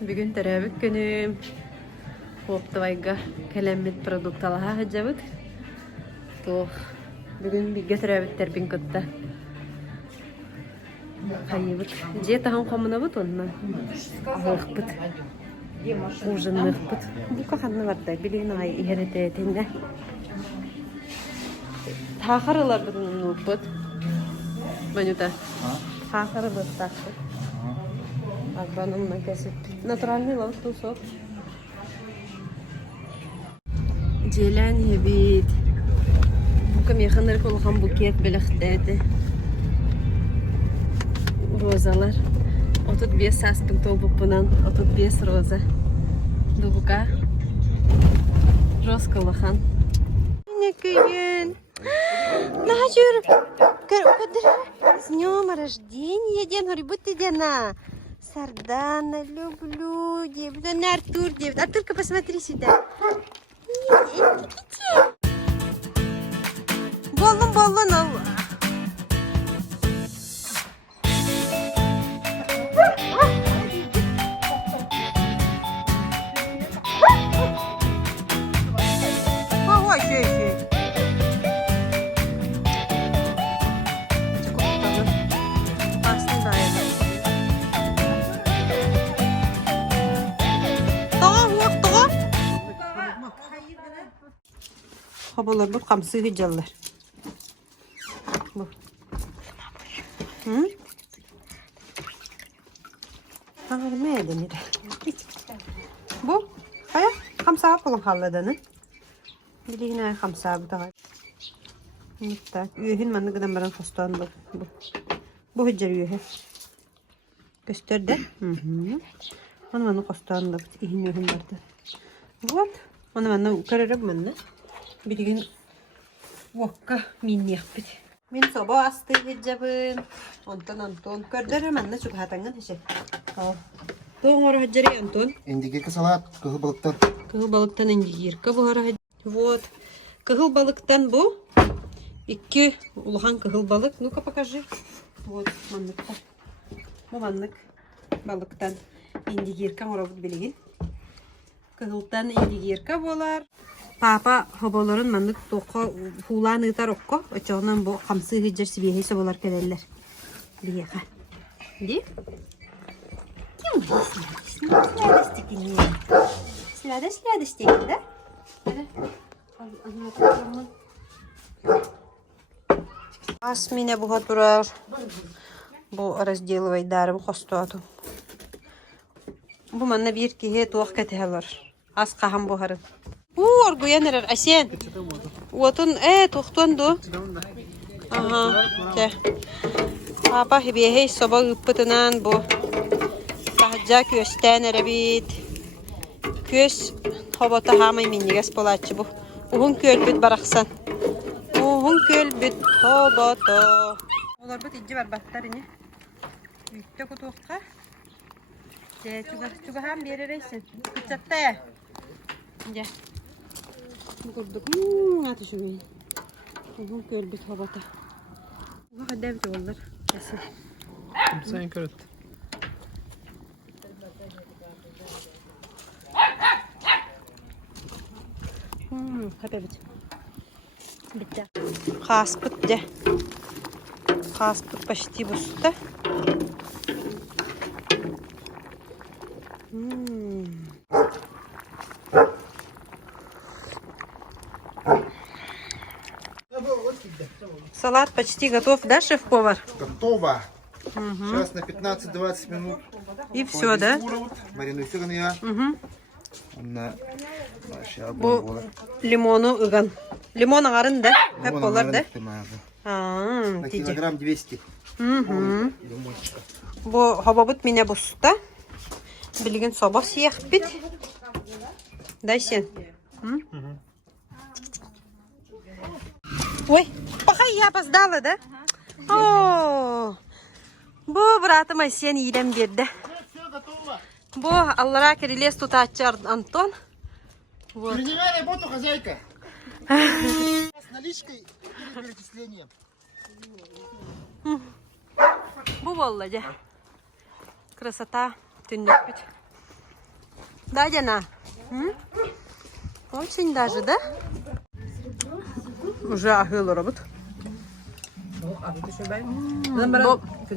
Bugün terabük günüm. Hoptavayga kelemmit produktalaha hacabık. Toh. Bugün bir götürabük terpin kutta. Hayıbık. Je tahan komuna bıt ondan. Ahık bıt. Ужинных быт. Bu kahanna var da bilin ay iherete etinde. Taharalar bunun bıt. Banюта. Tahara bıt tahtı. Агрономна кесіп. Натуральный лавык тусок. Желен ебит. Букам yakınları kolgan buket bilekhtedi. Rozalar. 35 saskın tobupunan 35 roza. Dubuka. Roz kolgan. Ne köyün. Нахожу. С днем рождения, день будьте дена. Сардана, люблю, девочка. На Артур, девочка. Артурка, посмотри сюда. Баллон, баллон, алла. Ага, şey. Habalar bu kamsı hıcalar. Bu. Hı? Hangi meydan yedi? Bu. Kaya kamsa yapalım halladığını. Bildiğine kamsa bu da var. Hatta üyehin manı kadar baran fostan bu. Bu hıcar üyehi. Gösterdi. Onu manı fostan da ihin üyehin vardı. Вот. Onu manı kararak manı. Bir gün vakka min yaptı. Min sabah astı hicabın. Anton gördürüm anne çok hatangan hişe. Doğru hicari Anton. İndigirka salat kıhıl balıktan. Kıhıl balıktan indigirka bu ara. Вот. Kıhıl balıktan bu. İki ulahan kıhıl balık. Ну-ка покажи. Вот manlıkta. Bu manlık balıktan indigirka orabut bilgin. Kıhıldan indigirka bolar. Papa hoboların manlık toqa hulanı tarokko. Açığından bu kamsı hıcır sibiyehese bolar kelerler. Diye. Di? Kim bu? Silade stekini. Silade stekini. Asmine bu haturar. Bu разделывай дарым хостуату. Bu manna bir ki het vaqt helar. As qaham bu harın. Orgu yenerer asen. Otun toxtondu. Aha. Ke. Papa hibiye sabah ıpıtınan bu. Tahca kösten erebit. Kös hobata hamay minniges polatçı bu. Uhun kölbüt baraksan. Uhun kölbüt hobata. Olar bu tijji var battarini. Bitti kutuqqa. Çuga ham berereysin. Kıçatta ya. Gel. Kurduk. Atı şu beni. Uzun kölbük habata. Bak devde olur. Kesin. Sen körüt. Hadi bitti. Bitti. Kaspıt de. Kaspıt почти busta. Салат почти готов, да, шеф-повар? Готово. Сейчас на 15-20 минут. И все, да? Маринуй сырын я. Bu limonu ıgan. Limon ağarın da. Hep olur da. На килограмм 200. Лимончика. Bu hababıt mine busta. Bilgin sabah siyah bit. Day sen. Ой, пахай я опоздала, да? О, bu bıratıma sen yiyem birde. Bu Allah'a keriliz tutacağır Anton. Принимай работу, хозяйка. С наличкой или перечислением. Bu vallahi. Красота. Tünlük bit. Да, Дина? Очень даже, да? Уже ахыл робот.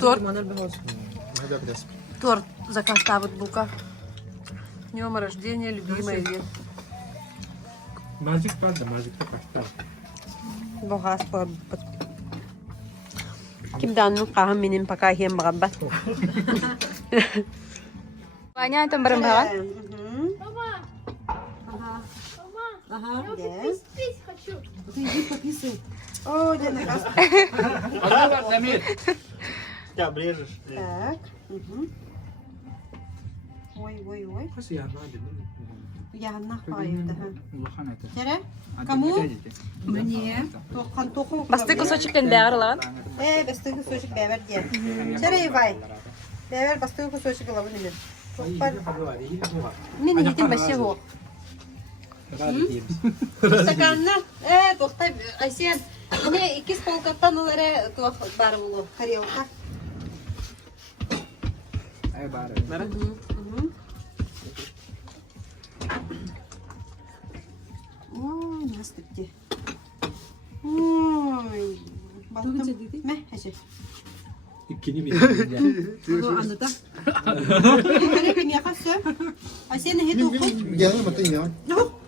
Торт. Торт заказ ставит Бука. Днем рождения, любимый вид. Magic pad, magic pad. Богас по. Kim данну кахам минин пока хем багабат. Ваня, это барабан. Ага, Пить хочу. Ты иди пописай. О, Дина, Дамир. Ты обрежешь. так. Ой. Я нахаю, да. Тере? Кому? Мне. Тохан тоху. Басты кусочек бәрі Басты кусочек бәбер де. Тере, Ивай. Бәбер басты кусочек лавы немен. Мен едім бәсе хоқ. Стаканна. Тоқтай, Айсен. Мне 2 полкаттан олары тоқ бары болу. Тарелка. Ой, настыпте. Ой. Балтым. Мә, әше. İkini bir. Анныта. Кәрі кене қасы. Айсен хет оқу. Делаем это я.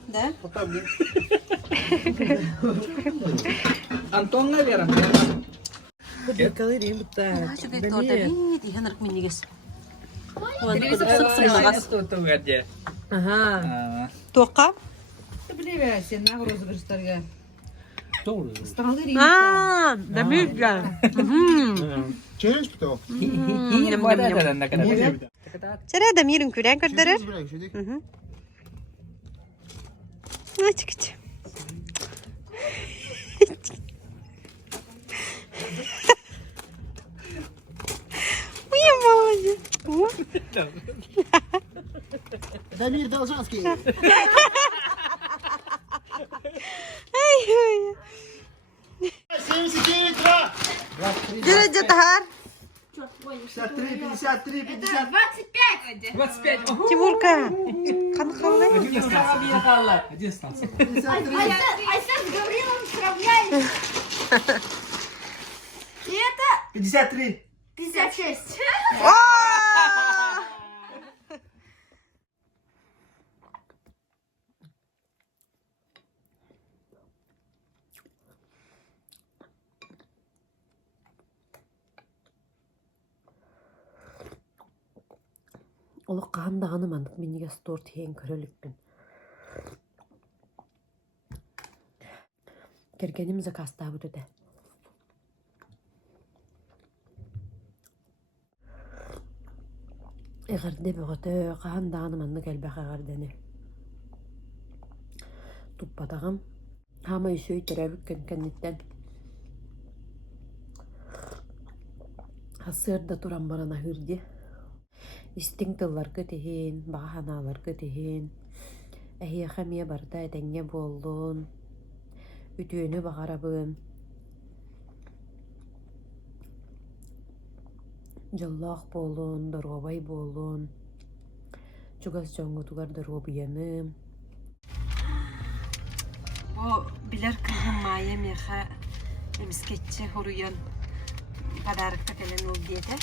Да? Антон, наверное. Сюда торта бит, иген рық менегес. Ага. Тоққа? Doğru. Ааа, да мюгга. Челлендж кто? Сәрі Дамирін көрән көрдірір? Забирай, сюда. Ачық-чық. Ой, молодец. Дамир Должанский. Ай-ой. 79, 2. Жүрі жетағар. 53, 53, 50. 25. 25. Тимурка. Қан қалды? Один остался. Один остался. 53. Айсен с Гаврилом сравняй. И это 53. 56. Олы қағандағаны мандық менеге стор тейін көрілікпін. Кергенім закаста бұдыды. Иғырды бұғыты қағандағаны мандық әлбәқ ағарданы. Тұппадағым. Хама үшөй түрәбік кәнкәнеттен. Хасырда туран барана хүрді. Истин тылларгы тиһин, бағаналаргы тиһин. Әхия хамия барда әтәңе боллун. Үтүөнү бағарабын. Жаллах боллун, даробай боллун. Чугас жоңгутугар даробияным. Бу билер кыргын майя меха эмискетче хоруян подарыкта келен ул диете.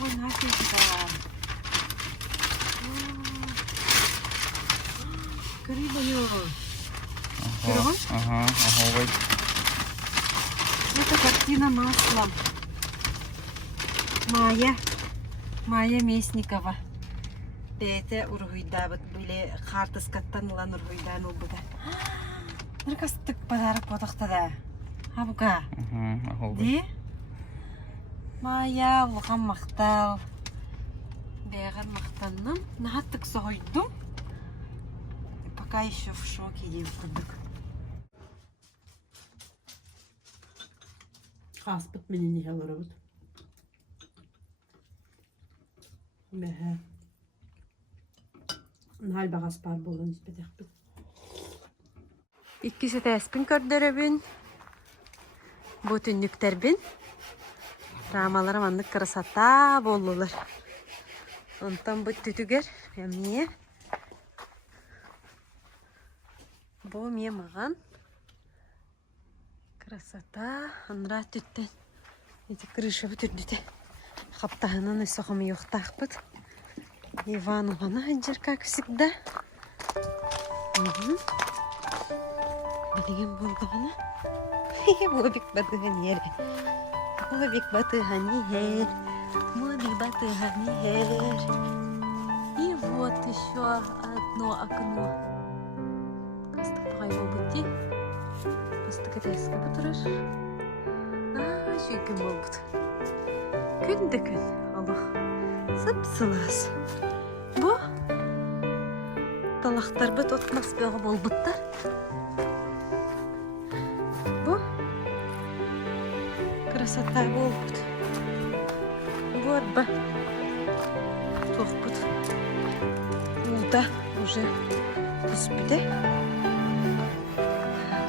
Ой, нафига. Крибанё. Ага, ага. Это картина маслом. Майя Местникова. Бете ургуйда бит биле картыскаттан улан ургуйдан ул буда. Ныркастык подарок бодакта да. Хабука. Ага, Ди? Майя улган мактал. Беган мактанным. Нахаттык сойдум. Пока еще в шоке ем курдук. Хаспыт менен не алырбыт. Мәһә. Нәл багас бар болын испетәкбит. Иккисе тәспин көрдөрөбүн. Бу түннүктөрбүн. Рамаларым аннык красота болулар. Ondan bu tütüger. Miye. Bu miye mağan. Красота. Анра tütten. Эти крыша бүтүрдүтэ. Хаптахынан исохам йохтахпыт. Иван угана хаджар, как всегда. Билеген болгана. Бобик батыган ер. Бобик батыган ер. Бобик батыган ер. И вот еще одно окно. Кастык пагай болбут. Кастык эпески бутурар. Шүйкім болбут. Күнді күн, Аллах. Сып-сылас. Бұ талақтар бұт отмас бөғі болбуттар. Бұ красота болбут. Вот ба. Тоқпут. Улда уже түспіде.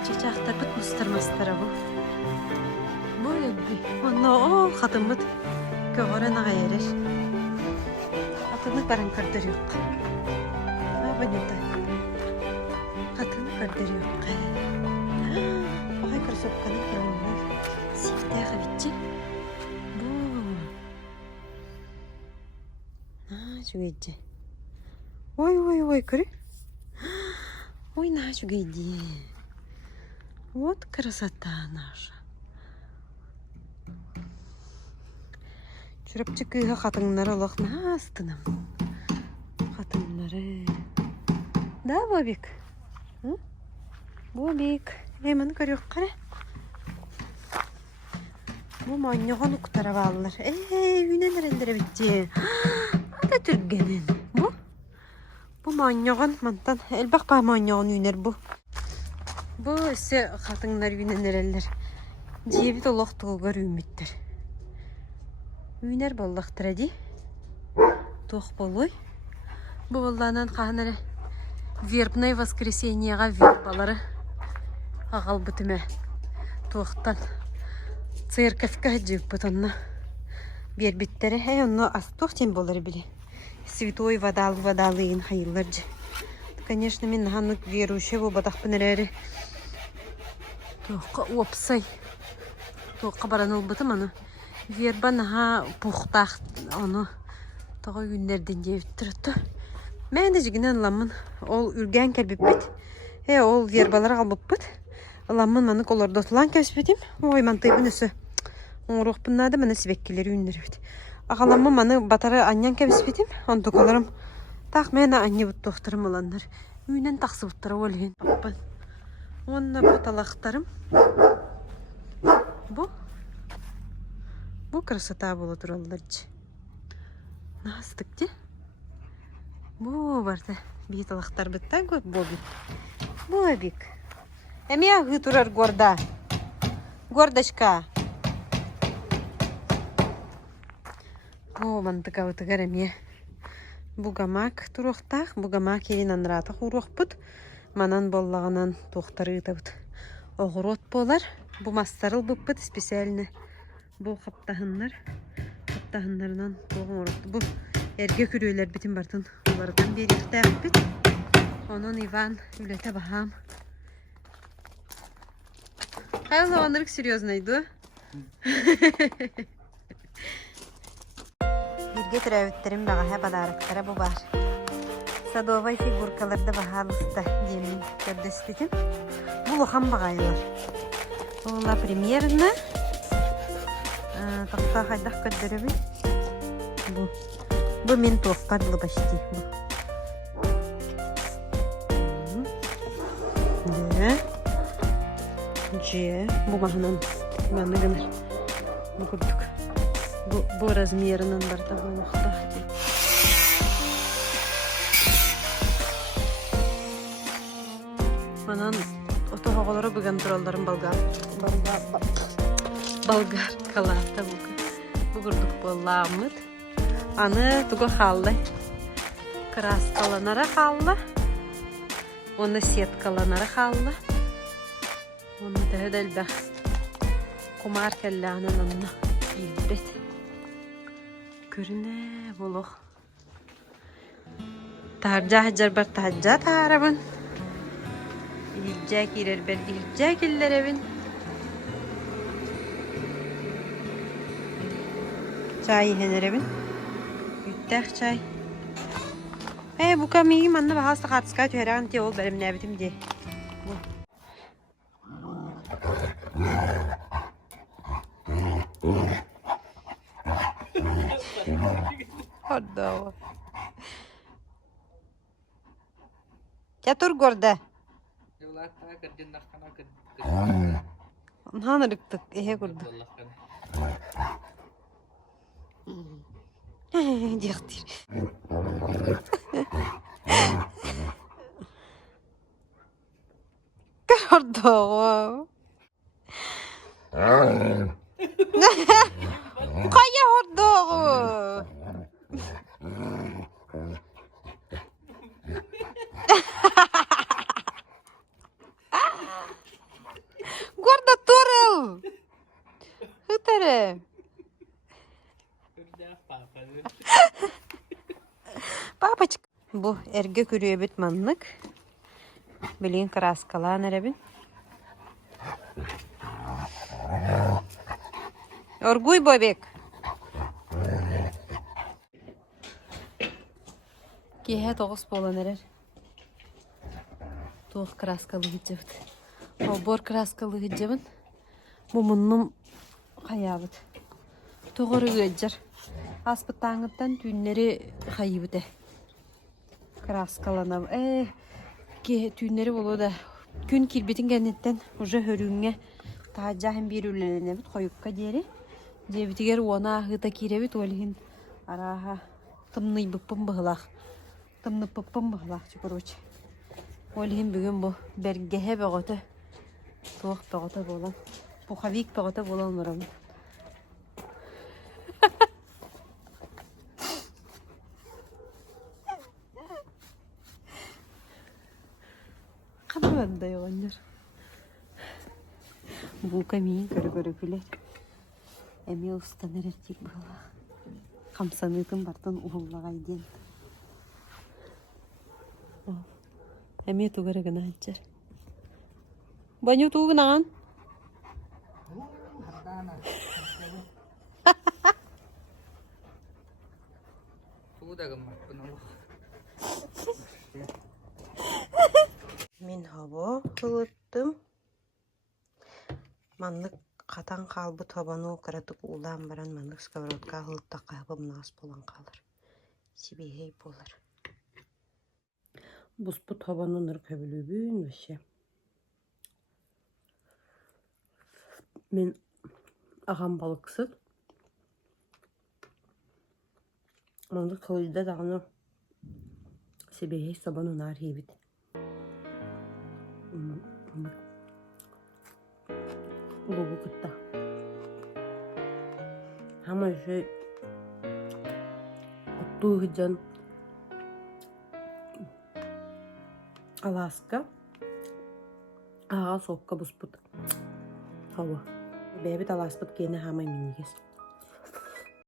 Чечақтар бұт мұстырмастары бұл. Онно ол хатымыт көғырын ағайырыр. Хатыны баран көрдір yok. Абанета. Хатыны көрдір yok. Оғай көрсөпканы көрінер. Сифте ғабитчи. Бұл. Жүгейді. Ой, көрі. Ой, на жүгейді. Вот красота наша. Çırıpçı kıyha katınları olak nastınım. Katınları. Da Bobik. Bobik. Hemen görüyor kare. Bu manyağı nuktara bağlılar. Yüneler endire bitti. Hadi Türkgenin. Bu manyağın mantan. Elbak bağ manyağın yüner bu. Bu ise katınlar yüneler eller. Cebit olak tuğgar ümittir. Үйнер боллақтыр әді. Тоқ болуй. Болланан қағынары вербнай воскресенияға вербалары ағал бұтыме. Тоқтан церковка жеп бұтынна бербіттері. Онны астық тем болыр білі. Святой водалыйын хайылар жы. Конечно, мен нағанық веруші бұл батақпын әрі. Тоққа опсай. Тоққа бараныл бұтым аны. Верба наға пухтақ оны тоғы günlerden жеп тұрытты. Мен де жігінен ламын ол үрген кәлбіп бет. Ол вербалар қалбып бет. Ламын маны колорды отылан кәспетім. Ой, мантайбын өсі. Оңыруқ бұннады маны сібеккелері үннер бет. Ағаламын маны батары аньян кәспетім. Онды қоларым. Тақ мәні анья бұт тоқтырым оландар. Үйнен тақсы бұттары олген. Онына бұталақтарым. Bu красота болу туралларчы. Настык де. Бу барды. Бейт алақтар бітті көп Бобик. Бобик. Әме ағы тұрар горда. Гордочка. Бу мантыка ұтығар әме. Бугамак тұрықтақ. Бугамак ерін анратық ұруқ бұд. Манан боллағынан тоқтары ұтабыд. Оғырот болар. Бу мастарыл бұд бұд специальны. Бұл қаптағынларынан тоғын ұрықты. Бұл әрге күрөйлер бітін бартын. Олардан бері ұқтақ біт. Onun Иван үлеті бағам. Қайлы оғандырық серьезнайды? Бірге түрәуіттерім бағаға бадарықтары бұл бар. Садовай фигуркаларды бағалысты демін көрдестетім. Бұл оған бағайлар. Ола примерно Тақта қайдақ көддірі бұл мен тоққарлы башти. Бұл мағынан ғаны ғыныр. Бұл күрдік. Бұл размерінен барда бұл ұқтақ. Манан отоға қолары бұған тұралдарын Болгар калата бугурдук болламыт. Аны туга халлы. Краскаланара халлы. Оны сеткаланара халлы. Оны дәдәл бәх. Кумар кәлләнен анна. Илбет. Көріне болуq. Tarca hacar bar tarca tarabın. İlcek irer ber ilcek iller evin. Çay hener evin. Üttek çay. Bu kamiyim anna bahasta kartıska tüheran diye ol benim nebitim diye. Orada o. Yatur gorda. Hanırıktık. Ehe kurdu. Diyektir. Orada o. Kaya orada o. Guarda turul. Hıtare. Papaçık. Bu erge körüye bitmanlık. Bilin kraskalan erebin. Orguy bebek. Kihe toğuz bolan erer. Toğuz kraskalı hıcabıt. O bor kraskalı hıcabın. Mumunum hayabıt. Toğuru göcer. Aspıttağıttan tüynleri hayıbıdı. Kraskalana. Ki tüynleri bolu da. Gün kirbitin kennetten uca hörüğüne. Taca hem bir ürlenene bit koyukka diyeri. Cebitiger ona hıta kirebit olihin. Araha tımnıy bıppım bıhlaq. Tımnı bıppım bıhlaq çukuruç. Olihin bugün bu bergehe bağıtı. Soğuk bağıtı bolan. Bu havik bağıtı bolan oranı. Kadar da yalanlar. Bu kamiyi körü küle. Emi ustanır ettik bala. Kamsanıtın bardan uğullağay diyen. Emi tuğara gına açar. Banyo tuğu gınağın. Min hava hılıttım. Manlık katan kalbı tabanı karatık ulan baran manlık skavrotka hılıtta kalbım nas bolan kalır. Sibihey bolar. Buz bu tabanınır köbülübün bir şey. Men ağam balıksız. Manlık kılıcda dağını Sibihey sabanı nar hibit. Bu kıtta. Ama şey ottuğu hıcan Alaska ağa sokka busput hava. Bebet Alaska gene hamay miniges.